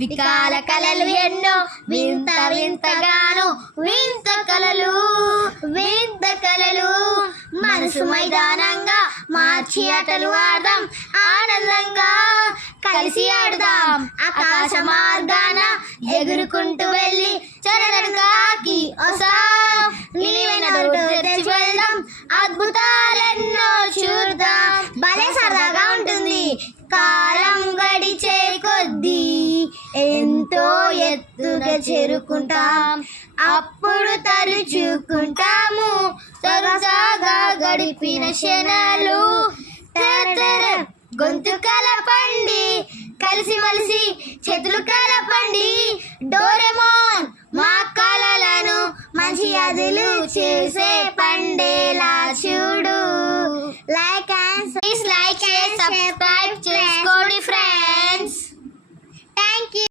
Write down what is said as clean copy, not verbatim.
వికాల కలలు ఎన్నో వింత వింతగాను వింత కలలు మనసు మైదానంగా మార్చి ఆటలు ఆడదాం ఆనందంగా కలిసి ఆడుదాం ఆకాశ మార్గాన ఎగురుకుంటూ వెళ్ళి చరణానికి వస్తాం నిలువైన తెచ్చి వెళ్దాం అద్భుతాలెన్నో చూద్దాం భలే సరదాగా ఉంటుంది కాలం గడిచే కొద్దీ ఎంతో ఎత్తుగా చేరుకుంటాం అప్పుడు తరుచుకుంటాము సరదాగా గడిపిన క్షణాలు గొంతు కలపండి కలిసి మలిసి చేతులు